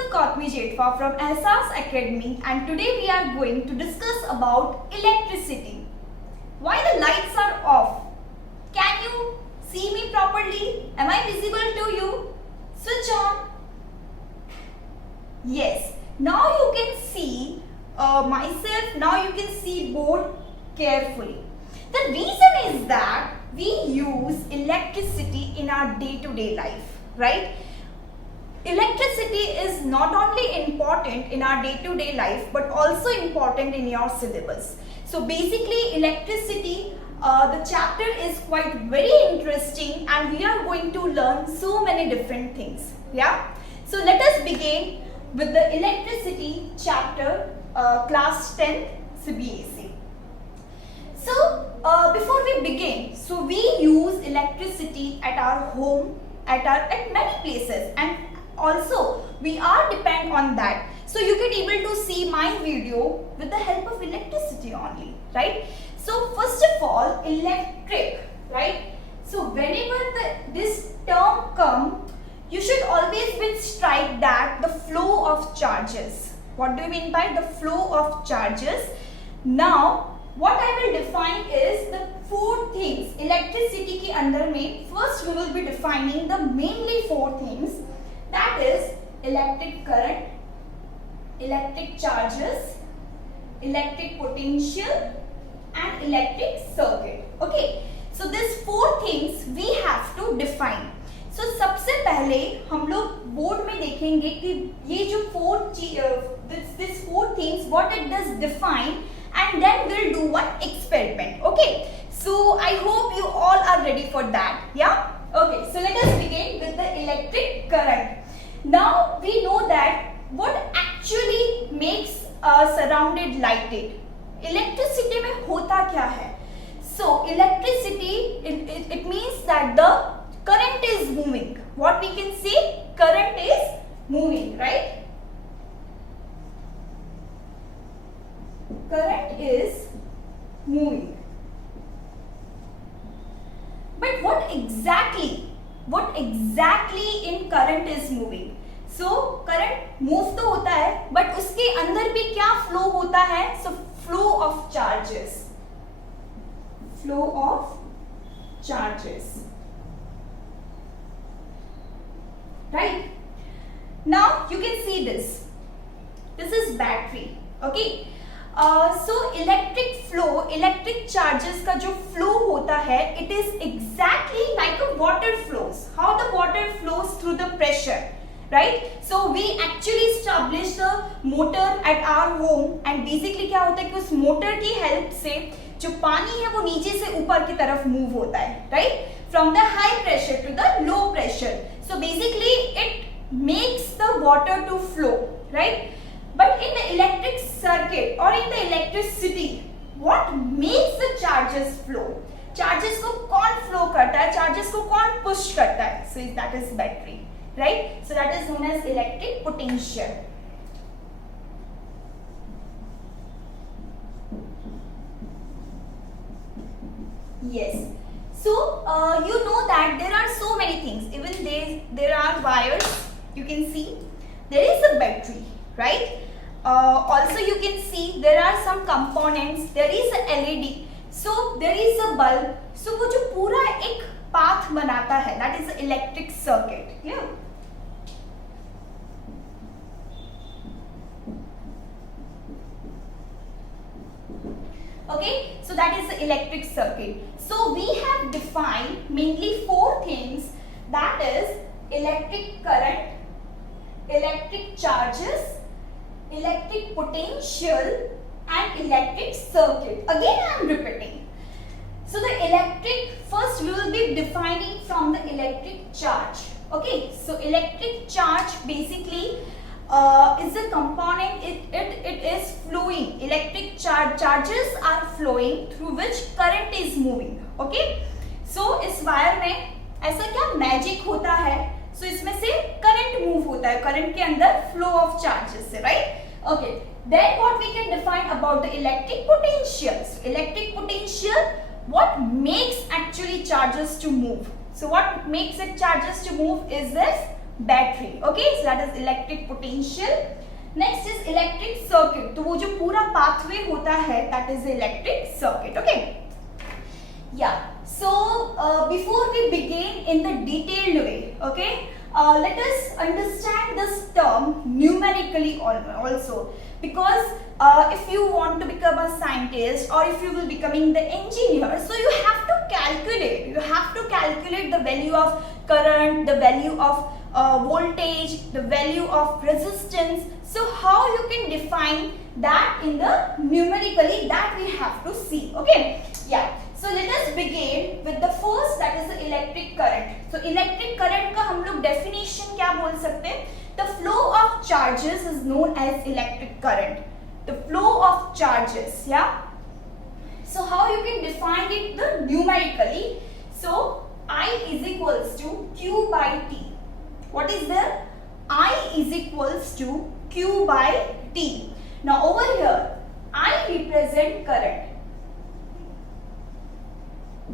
myself Kautmi Jetwa from Ehsaas Academy, and today we are going to discuss about electricity. Why the lights are off? Can you see me properly? Am I visible to you? Switch on. Yes. Now you can see myself. Now you can see board carefully. The reason is that we use electricity in our day-to-day life, right? Electricity is not only important in our day-to-day life but also important in your syllabus. So basically electricity, the chapter is quite very interesting and we are going to learn so many different things. Yeah. So let us begin with the electricity chapter, class 10th CBSE. So before we begin, so we use electricity at our home, at many places, and also we are depend on that. So you can able to see my video with the help of electricity only, right? So first of all, electric, right? So whenever this term come, you should always be strike that the flow of charges. What do you mean by the flow of charges? Now what I will define is the four things. Electricity के अंदर में first we will be defining the mainly four things, that is electric current, electric charges, electric potential and electric circuit. Okay, so these four things we have to define. So सबसे पहले हम लोग board में देखेंगे कि ये जो this four things what it does define, and then we'll do one experiment. Okay, so I hope you all are ready for that. Yeah. Okay, so let us begin with the electric current. Now we know that what actually makes surrounded lighted. Electricity में होता क्या है? So electricity it means that the current is moving. What we can say? Current is moving, right? Current is moving. But what exactly in current is moving? So current move तो होता है, but उसके अंदर भी क्या flow होता है? So flow of charges. Flow of charges. Right? Now you can see this. This is battery. Okay. So electric flow, electric charges का जो flow होता है, it is exactly like a water flows. How the water flows through the pressure, right? So we actually establish the motor at our home, and basically क्या होता है कि उस motor की help से जो पानी है वो नीचे से ऊपर की तरफ move होता है, right? From the high pressure to the low pressure. So basically it makes the water to flow, right? But in the electric circuit or in the electricity, what makes the charges flow? Charges को कौन flow करता है? Charges को कौन push करता है? So that is battery, right? So that is known as electric potential. Yes. So you know that there are so many things. Even there are wires. You can see there is a battery, right? Also you can see there are some components. There is a LED. So there is a bulb. So वो जो पूरा एक path बनाता है, that is the electric circuit. Yeah. Okay, so that is the electric circuit. So we have defined mainly four things, that is electric current, electric charges, electric potential and electric circuit. Again I am repeating. So the electric, first we will be defining from the electric charge. Okay, so electric charge basically is a component, it is flowing. Electric charges are flowing through which current is moving. Okay, so इस wire में ऐसा क्या magic होता है? So इसमें से current move होता है, करंट के अंदर फ्लो ऑफ चार्जेस से, right? Okay, then what we can define about the electric potentials. Electric potential, what makes actually charges to move? So what makes it charges to move is this battery. Okay, so that is electric potential. Next is electric circuit. तो वो जो पूरा pathway होता है, that is the electric circuit. Okay. Yeah. So before we begin in the detailed way, okay, let us understand this term numerically also, because if you want to become a scientist or if you will becoming the engineer, so you have to calculate the value of current, the value of voltage, the value of resistance. So how you can define that in the numerically, that we have to see. Okay, yeah. So let us begin with the first, that is the electric current. So electric current का हम लोग definition क्या बोल सकते हैं? The flow of charges is known as electric current. The flow of charges, yeah. So how you can define it the numerically? So I is equals to Q by T. What is there? I is equals to Q by T. Now over here, I represent current.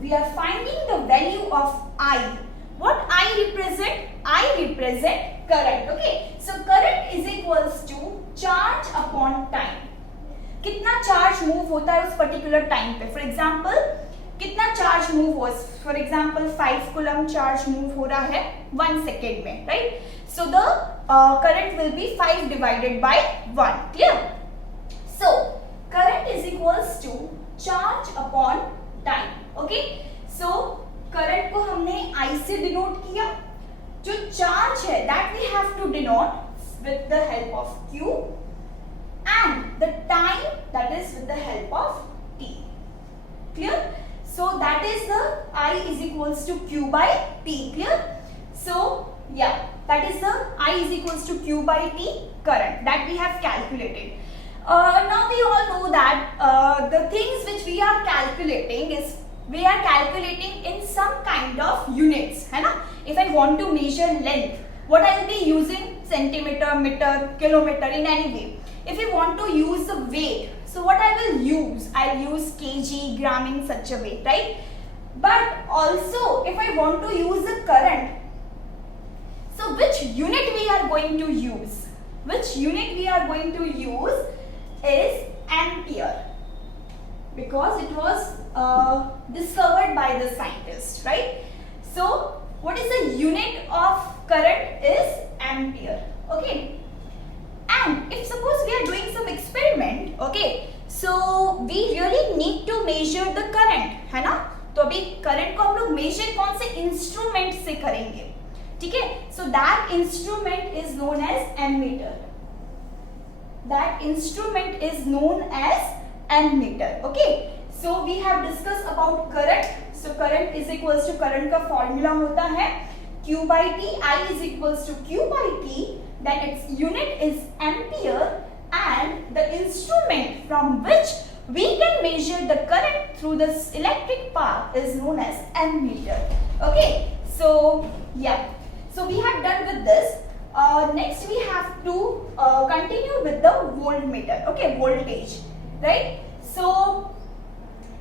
We are finding the value of I. What I represent? I represent current. Okay. So current is equals to charge upon time. कितना charge move होता है उस particular time पे? For example, कितना charge move हो? For example, 5 coulomb charge move हो रहा है 1 second में, right? So the current will be 5 divided by 1. Clear? So current is equals to charge upon time. Okay, so current को हमने I से denote किया. जो चार्ज है that we have to denote with the help of Q and the time that is with the help of T. Clear? So that is the I is equals to Q by T. Clear? So या that is the I is equals to Q by T current that we have calculated. Now we all know that the things which we are calculating is we are calculating in some kind of units, है ना? If I want to measure length, what I will be using? Centimeter, meter, kilometer, in any way. If you want to use the weight, so what I will use? I'll use kg, gram in such a way, right? But also, if I want to use the current, so which unit we are going to use? Which unit we are going to use is ampere, because it was discovered by the scientist, right? So what is the unit of current is ampere. Okay, and if suppose we are doing some experiment, okay, so we really need to measure the current, है ना? तो अभी current को हम लोग measure कौन से instrument से करेंगे, ठीक है? So that instrument is known as ammeter. That instrument is known as ammeter. Okay, so we have discussed about current. So current is equals to, current का formula होता है Q by T. I is equals to Q by T. Then its unit is ampere, and the instrument from which we can measure the current through this electric path is known as ammeter. Okay, so yeah, so we have done with this. Next we have to continue with the voltmeter. Okay, voltage, right? So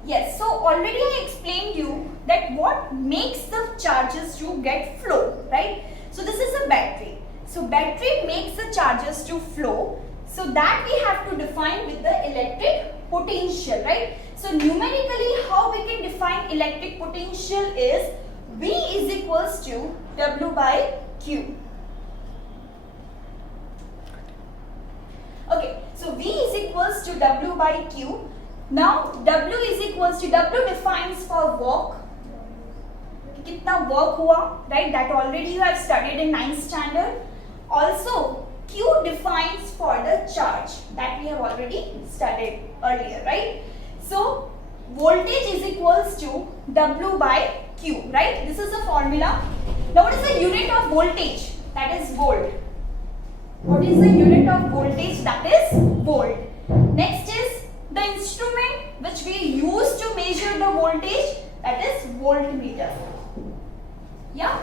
yes, so already I explained you that what makes the charges to get flow, right? So this is a battery. So battery makes the charges to flow. So that we have to define with the electric potential, right? So numerically how we can define electric potential is V is equals to W by Q. Okay, so V is equals to W by Q. Now W is equals to, W defines for work, कितना work हुआ, right? That already you have studied in 9th standard. Also Q defines for the charge, that we have already studied earlier, right? So voltage is equals to W by Q, right? This is the formula. Now what is the unit of voltage? That is volt. What is the unit of voltage? That is volt. Next is the instrument which we use to measure the voltage, that is voltmeter. Yeah.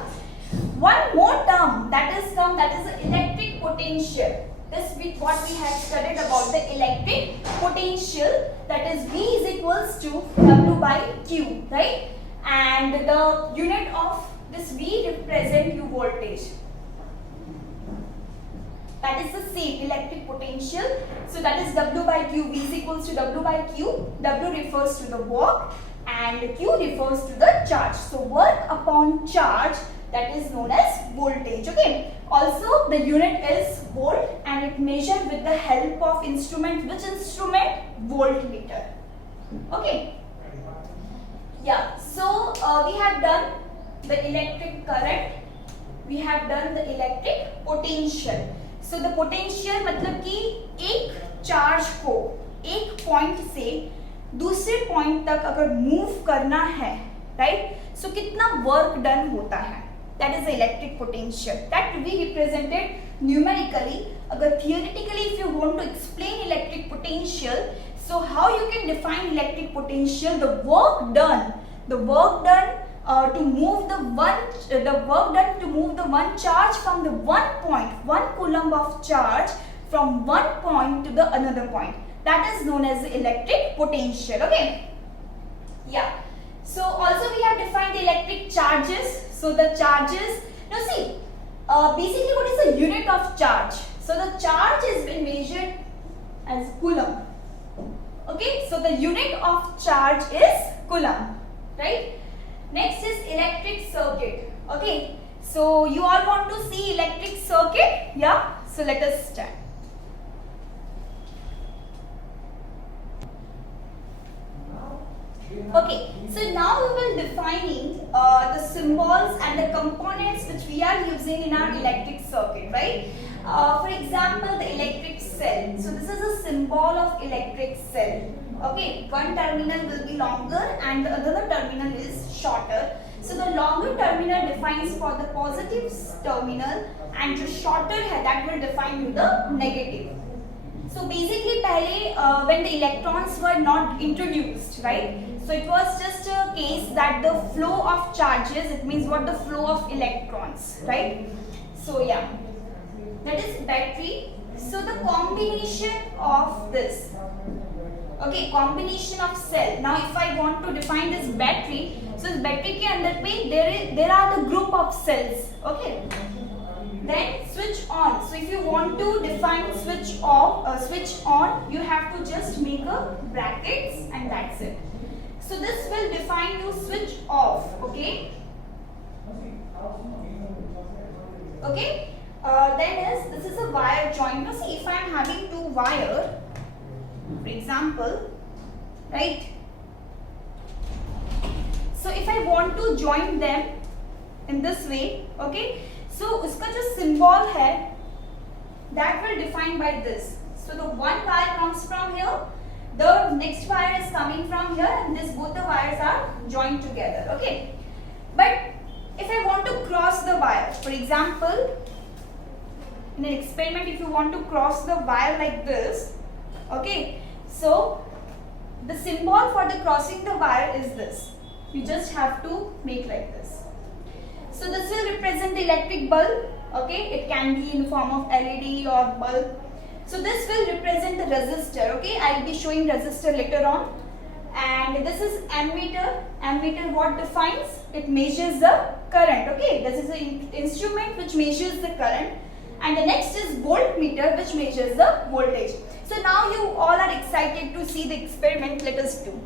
One more term that is the electric potential. This week what we have studied about the electric potential, that is V is equals to W by Q, right? And the unit of this V represent you voltage. that is the same electric potential. So that is W by Q. V is equals to W by Q. W refers to the work and Q refers to the charge. So work upon charge, that is known as voltage. Okay. Also the unit is volt and it measured with the help of instrument. Which instrument? Voltmeter. Okay. Yeah. So we have done the electric current. We have done the electric potential. So the potential मतलब कि एक charge को एक point से दूसरे point तक अगर move करना है, राइट, सो कितना वर्क डन होता है, that is electric potential. That we represented numerically. अगर theoretically if you want to explain electric potential, so how you can define electric potential? The work done to move the one charge from the one point, 1 coulomb of charge from one point to the another point, that is known as the electric potential. Okay, yeah. So also we have defined the electric charges. So the charges, now see, basically what is the unit of charge? So the charge has been measured as coulomb. Okay, so the unit of charge is coulomb, right? Next is electric circuit. Okay, so you all want to see electric circuit? Yeah, so let us start. Okay, so now we will defining the symbols and the components which we are using in our electric circuit, right? For example, the electric cell. So this is a symbol of electric cell. Okay, one terminal will be longer and the other terminal is shorter. So the longer terminal defines for the positive terminal and जो shorter है that will define you the negative. So basically पहले when the electrons were not introduced, right? So it was just a case that the flow of charges, it means what, the flow of electrons, right? So yeah, that is battery. So the combination of this, okay, combination of cell. Now if I want to define this battery, so इस battery के अंदर पे there are the group of cells, okay. Then switch on. So if you want to define switch off, switch on, you have to just make a brackets and that's it. So this will define you switch off, okay. Okay. Then this is a wire joint. Now see, if I am having two wire, for example, right. So if I want to join them in this way, okay. So उसका जो symbol है, that will define by this. So the one wire comes from here, the next wire is coming from here, and this both the wires are joined together. Okay. But if I want to cross the wire, for example, in an experiment, if you want to cross the wire like this, okay. So the symbol for the crossing the wire is this. You just have to make like this. So this will represent the electric bulb, okay. It can be in form of LED or bulb. So this will represent the resistor, okay. I will be showing resistor later on. And this is ammeter. Ammeter what defines? It measures the current, okay. This is an instrument which measures the current. And the next is voltmeter, which measures the voltage. So now you all are excited to see the experiment. Let us do.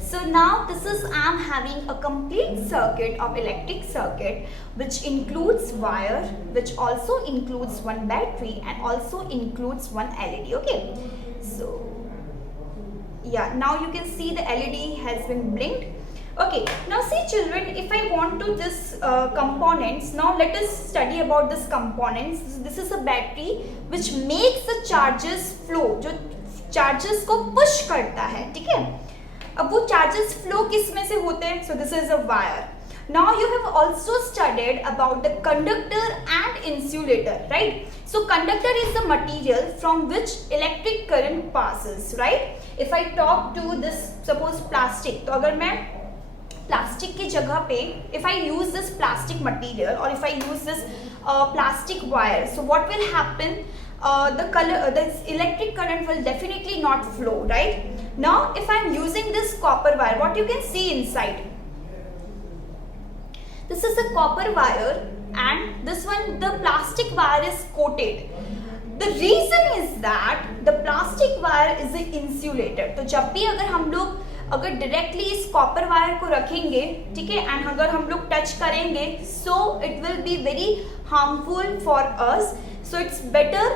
So now this is, I am having a complete circuit of electric circuit which includes wire, which also includes one battery and also includes one LED, okay. So yeah, now you can see the LED has been blinked. Okay, now see children, if I want to this components, now let us study about this components. This is a battery which makes the charges flow, जो charges को push करता है, ठीक है. अब वो charges flow किस में से होते हैं? So this is a wire. Now you have also studied about the conductor and insulator, right? So conductor is the material from which electric current passes, right? If I talk to this, suppose plastic, तो अगर मैं plastic की जगह पे, if I use this plastic material or if I use this plastic wire, so what will happen? The electric current will definitely not flow, right? Now if I am using this copper wire, what you can see inside? This is a copper wire, and this one the plastic wire is coated. The reason is that the plastic wire is an insulator. तो जब भी अगर हम लोग अगर directly इस copper wire को रखेंगे, ठीक है, एंड अगर हम लोग टच करेंगे, so it will be very harmful for us. So it's better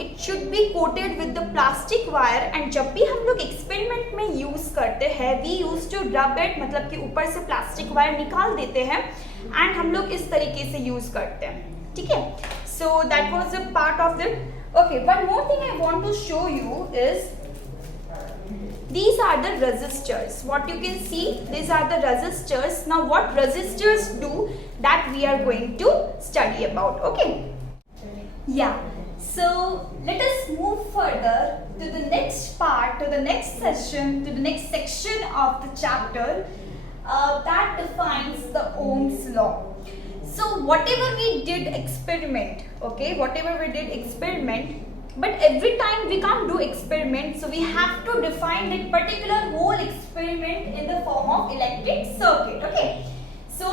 it should be coated with the plastic wire. And जब भी हम लोग एक्सपेरिमेंट में यूज करते हैं, we use to rub it, मतलब कि ऊपर से प्लास्टिक वायर निकाल देते हैं एंड हम लोग इस तरीके से यूज करते हैं, ठीक है. So that was a part of it. Okay, one more thing I want to show you is these are the resistors. What you can see, these are the resistors. Now what resistors do, that we are going to study about. Okay, yeah, so let us move further to the next part, to the next session, to the next section of the chapter that defines the Ohm's law. So whatever we did experiment, okay, whatever we did experiment, but every time we can't do experiment, so we have to define that particular whole experiment in the form of electric circuit. Okay, so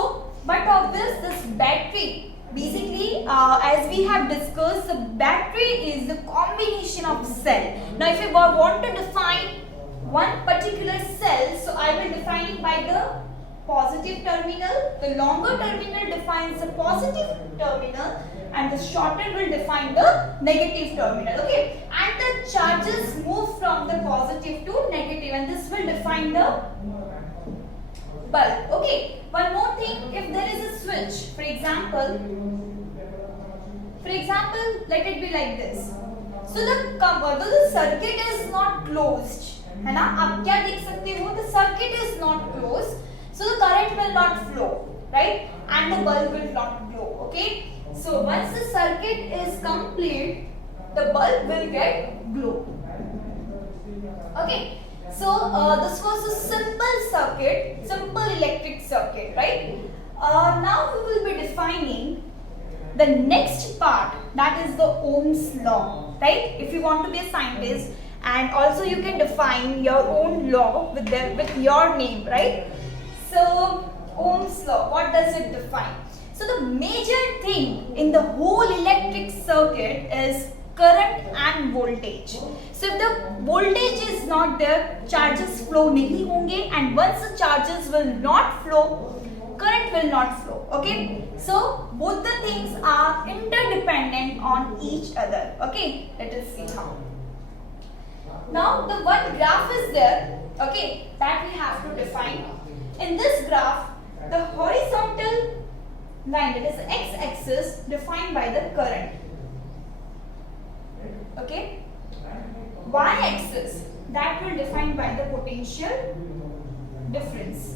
but of this battery, basically as we have discussed, the battery is the combination of cell. Now if you want to define one particular cell, so I will define it by the positive terminal. The longer terminal defines the positive terminal and the shorter will define the negative terminal. Okay, and the charges move from the positive to negative, and this will define the bulb. Okay, one more thing, if there is a switch, for example let it be like this. So the circuit is not closed, है ना. आप क्या देख सकते हो, the circuit is not closed, so the current will not flow, right, and the bulb will not glow. Okay, so once the circuit is complete, the bulb will get glow. Okay, so this was a simple circuit, simple electric circuit, right. Now we will be defining the next part, that is the Ohm's law, right. If you want to be a scientist, and also you can define your own law with your name, right. So Ohm's law, what does it define? So the major thing in the whole electric circuit is current and voltage. So if the voltage is not there, charges flow nahi honge, and once the charges will not flow, current will not flow. Okay, so both the things are interdependent on each other. Okay, let us see how. Now the one graph is there, okay, that we have to define. In this graph, the horizontal line, that is the x-axis, defined by the current. Okay, y-axis, that will define by the potential difference.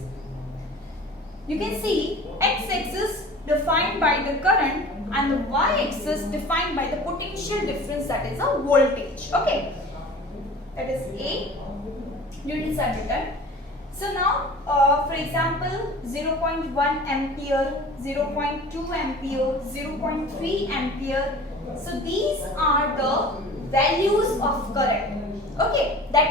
You can see x-axis defined by the current and the y-axis defined by the potential difference, that is a voltage. Okay, that is A. Units are written. So now, for example, 0.1 ampere, 0.2 ampere, 0.3 ampere. So these are the values of current. Okay, that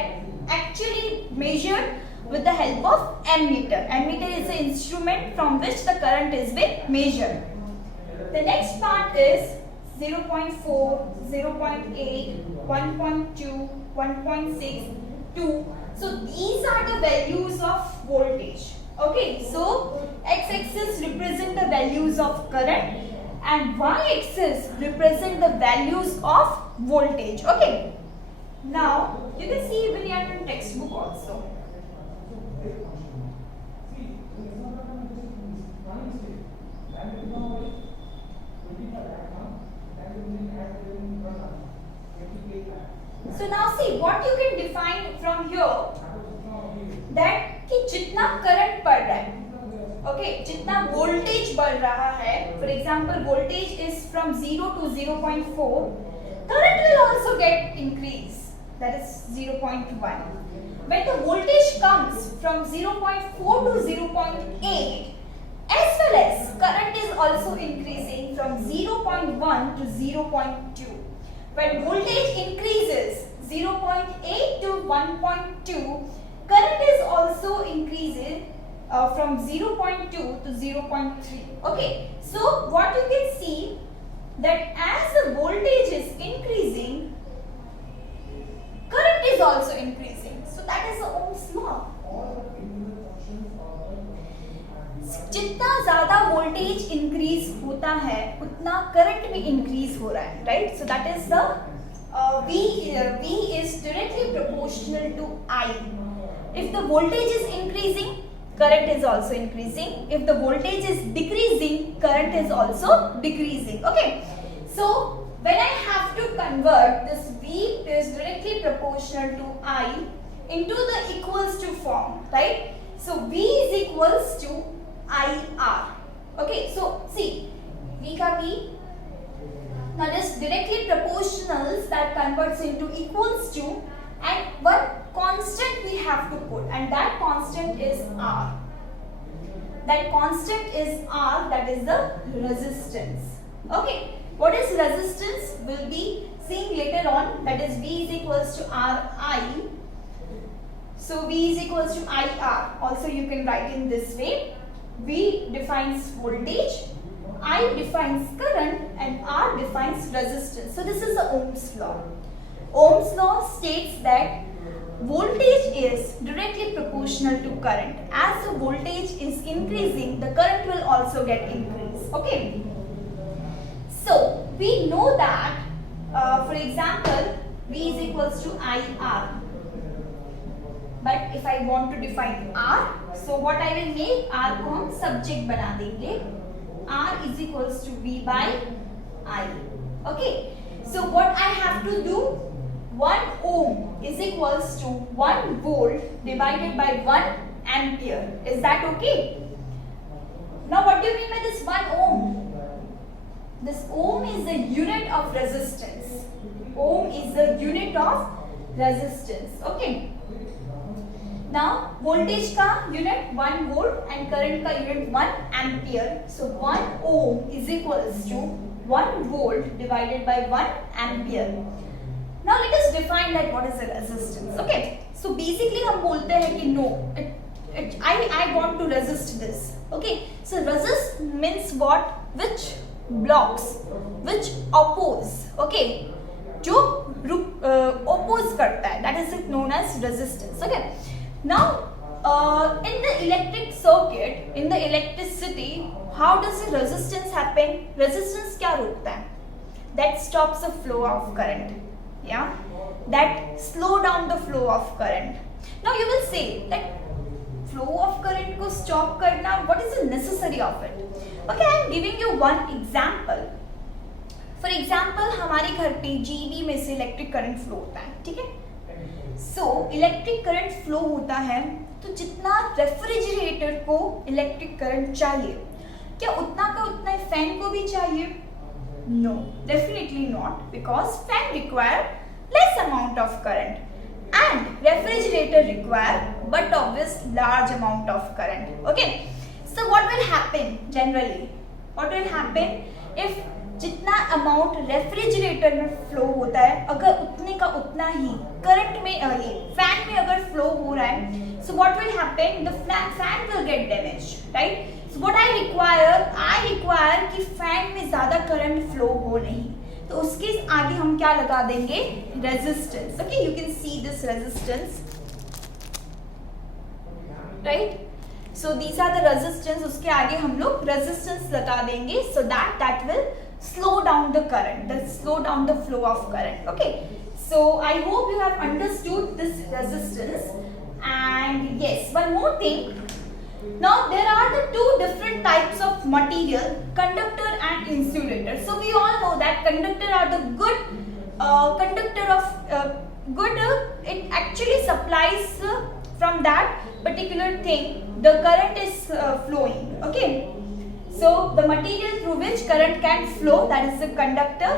actually measured with the help of ammeter. Ammeter is the instrument from which the current is being measured. The next part is 0.4, 0.8, 1.2, 1.6, 2. So these are the values of voltage. Okay, so x-axis represent the values of current and y-axis represent the values of voltage. Okay, now you can see even in your textbook also. So now see what you can define from here, that कि जितना current बढ़ रहा है, okay, जितना voltage बढ़ रहा है, for example voltage is from 0 to 0.4, current will also get increase, that is 0.1. When the voltage comes from 0.4 to 0.8, as well as current is also increasing from 0.1 to 0.2. When voltage increases 0.8 to 1.2, current is also increasing from 0.2 to 0.3. Okay, so what you can see that as the voltage is increasing, current is also increasing. So that is the Ohm's law. जितना ज्यादा voltage increase होता है उतना current भी increase हो रहा है, right? So that is the V is directly proportional to I. If the voltage is increasing, current is also increasing. If the voltage is decreasing, current is also decreasing. Okay, so when I have to convert this V is directly proportional to I into the equals to form, right? So V is equals to IR. Okay, so see, V ka V. Now this directly proportionals that converts into equals to, and one constant we have to put, and that constant is R. That constant is R, that is the resistance. Okay, what is resistance? We'll be seeing later on. That is V is equals to RI. So V is equals to IR. Also you can write in this way. V defines voltage, I defines current, and R defines resistance. So this is the Ohm's law. Ohm's law states that voltage is directly proportional to current. As the voltage is increasing, the current will also get increased. Okay. So we know that, for example, V is equals to IR. But if I want to define R, so what I will make, R को हम subject बना देंगे. R is equals to V by I. Okay. So what I have to do, 1 ohm is equals to 1 volt divided by 1 ampere. Is that okay? Now what do you mean by this 1 ohm? This ohm is the unit of resistance. Ohm is the unit of resistance. Okay. Now voltage का unit 1 volt and current का unit 1 ampere. So 1 ohm is equals to 1 volt divided by 1 ampere. Now let us define that what is the resistance. Okay. So basically हम बोलते हैं कि no, I want to resist this. Okay. So resist means what? Which blocks, which oppose. Okay. जो oppose करता है. That is known as resistance. Okay. Now, in the electric circuit, in the electricity, how does the resistance happen? Resistance क्या रोकता है? That stops the flow of current. Yeah, that slow down the flow of current. Now you will say that flow of current को stop करना, what is the necessary of it? Okay, I am giving you one example. For example, हमारे घर पे GB में से electric current flow होता है, ठीक है? So इलेक्ट्रिक करंट फ्लो होता है, तो जितना रेफ्रिजरेटर को इलेक्ट्रिक करंट चाहिए, क्या उतना का उतना फैन को भी चाहिए? No, definitely not, because fan require less amount of current and refrigerator require but obvious large amount of current. Okay, so what will happen generally? What will happen if जितना amount refrigerator में flow होता है, अगर उतने का उतना ही current में ये फैन में अगर फ्लो हो रहा है, so what will happen? The fan will get damaged, right? So what I require कि फैन में ज्यादा करंट फ्लो हो नहीं, तो उसके आगे हम क्या लगा देंगे? Resistance. Okay, you can see this resistance, right? So these are the resistance. उसके आगे हम लोग resistance लगा देंगे, so that will slow down the current, slow down the flow of current. Okay, so I hope you have understood this resistance. And yes, one more thing. Now there are the two different types of material, conductor and insulator. So we all know that conductor are the good conductor of good. It actually supplies from that particular thing the current is flowing. Okay. So the material through which current can flow, that is the conductor,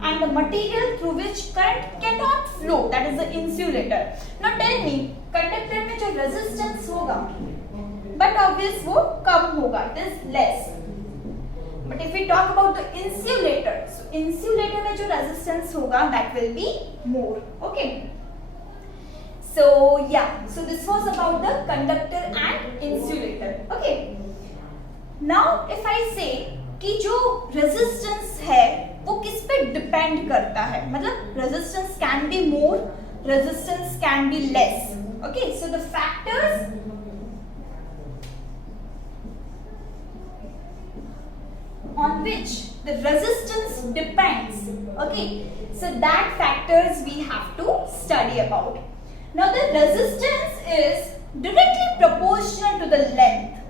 and the material through which current cannot flow, that is the insulator. Now tell me, conductor में जो resistance होगा, but obvious वो कम होगा, it is less. But if we talk about the insulator, so insulator में जो resistance होगा, that will be more. Okay. So yeah, so this was about the conductor and insulator. Okay, now if I say कि जो resistance है वो किस पे depend करता है, मतलब resistance can be more, resistance can be less. Okay, so the factors on which the resistance depends, okay, so that factors we have to study about. Now the resistance is directly proportional to the length.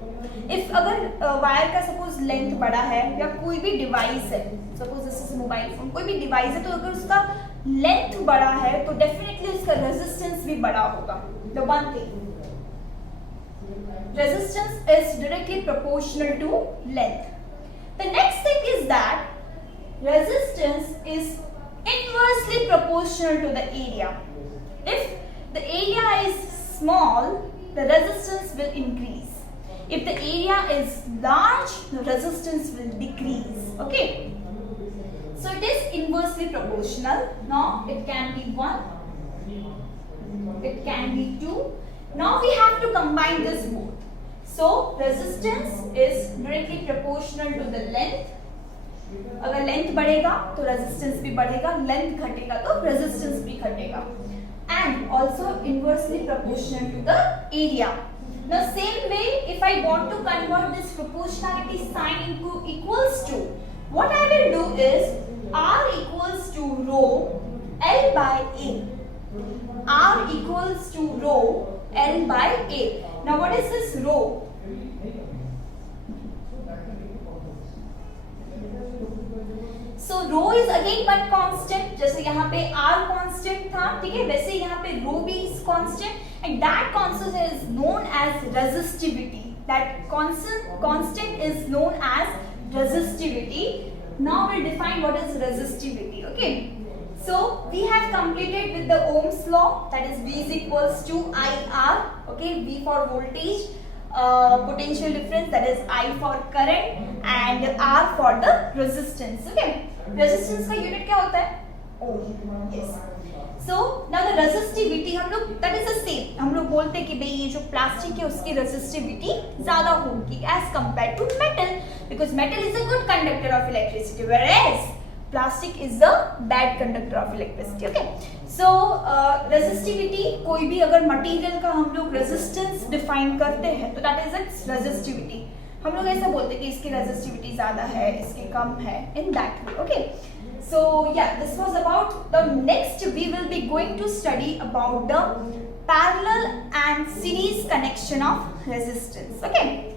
If अगर wire का suppose length बड़ा है या कोई भी device है, suppose this is mobile phone, कोई भी डिवाइस है, तो अगर उसका लेंथ बड़ा है तो डेफिनेटली उसका रेजिस्टेंस भी बड़ा होगा. The one thing, resistance is directly proportional to length. The next thing is that resistance is inversely proportional to the area. If the area is small, the resistance will increase. If the area is large, the resistance will decrease. Okay, so it is inversely proportional. Now it can be 1, it can be 2. Now we have to combine this both. So resistance is directly proportional to the length. अगर length बढ़ेगा तो resistance भी बढ़ेगा, length घटेगा तो resistance भी घटेगा. And also inversely proportional to the area. Now same way, if I want to convert this proportionality sign into equals to, what I will do is R equals to rho L by A. R equals to rho L by A. Now what is this rho? So rho is again one constant, जैसे यहाँ पे R constant था, ठीक है, वैसे यहाँ पे rho भी is constant, and that constant is known as resistivity. That constant is known as resistivity. Now we'll define what is resistivity. Okay, so we have completed with the Ohm's law, that is V is equals to IR. Okay, V for voltage, potential difference, that is I for current, and R for the resistance. Okay, resistance का unit क्या होता है? Ohm. Yes. So now the resistivity हम लोग, that is the same, हम लोग बोलते हैं कि भाई ये जो प्लास्टिक है उसकी resistivity ज़्यादा होगी as compared to metal, because metal is a good conductor of electricity, whereas plastic is a bad conductor of electricity. Okay, so resistivity, कोई भी अगर material का हम लोग resistance define करते हैं तो that is its resistivity. हम लोग ऐसा बोलते हैं कि इसकी resistivity ज़्यादा है, इसकी कम है, in that way. Okay, so yeah, this was about the next. We will be going to study about the parallel and series connection of resistance. Okay.